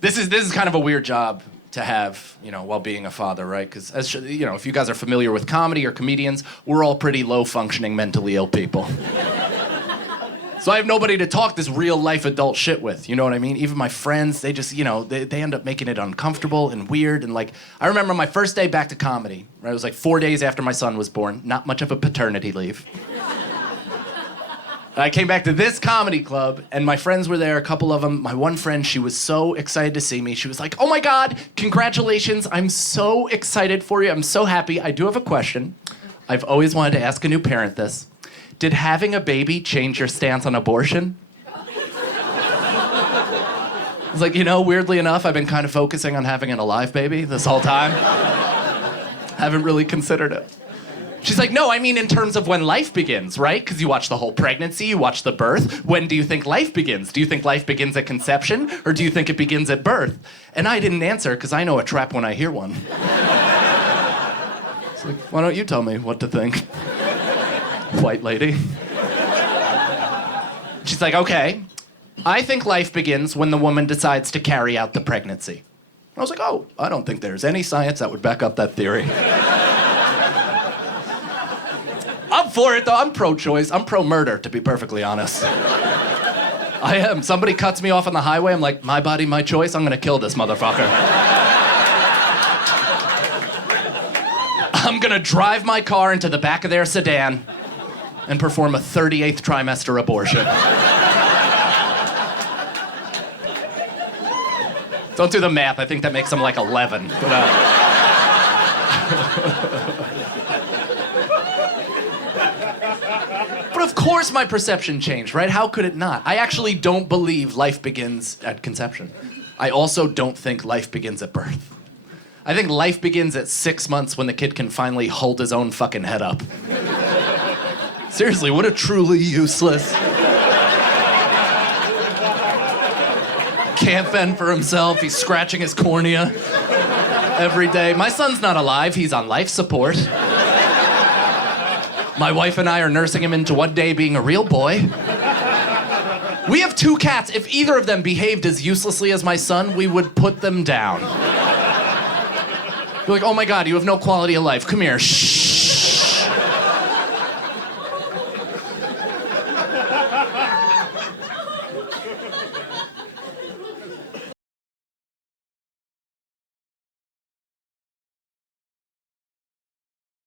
This is kind of a weird job to have, while being a father, right? Because if you guys are familiar with comedy or comedians, we're all pretty low-functioning, mentally ill people. So I have nobody to talk this real-life adult shit with, you know what I mean? Even my friends, they just, they end up making it uncomfortable and weird. And I remember my first day back to comedy, right? It was 4 days after my son was born, not much of a paternity leave. I came back to this comedy club, and my friends were there, a couple of them. My one friend, she was so excited to see me. She was like, oh my God, congratulations. I'm so excited for you. I'm so happy. I do have a question. I've always wanted to ask a new parent this. Did having a baby change your stance on abortion? I was like, weirdly enough, I've been kind of focusing on having an alive baby this whole time. Haven't really considered it. She's like, no, I mean in terms of when life begins, right? Because you watch the whole pregnancy, you watch the birth. When do you think life begins? Do you think life begins at conception, or do you think it begins at birth? And I didn't answer, because I know a trap when I hear one. It's like, why don't you tell me what to think, white lady? She's like, okay, I think life begins when the woman decides to carry out the pregnancy. I was like, oh, I don't think there's any science that would back up that theory. I'm for it, though. I'm pro-choice. I'm pro-murder, to be perfectly honest. I am. Somebody cuts me off on the highway, I'm like, my body, my choice, I'm gonna kill this motherfucker. I'm gonna drive my car into the back of their sedan and perform a 38th trimester abortion. Don't do the math. I think that makes them 11. But of course my perception changed, right? How could it not? I actually don't believe life begins at conception. I also don't think life begins at birth. I think life begins at 6 months when the kid can finally hold his own fucking head up. Seriously, what a truly useless... Can't fend for himself, he's scratching his cornea every day. My son's not alive, he's on life support. My wife and I are nursing him into one day being a real boy. We have 2 cats. If either of them behaved as uselessly as my son, we would put them down. You're like, oh my God, you have no quality of life. Come here. Shh.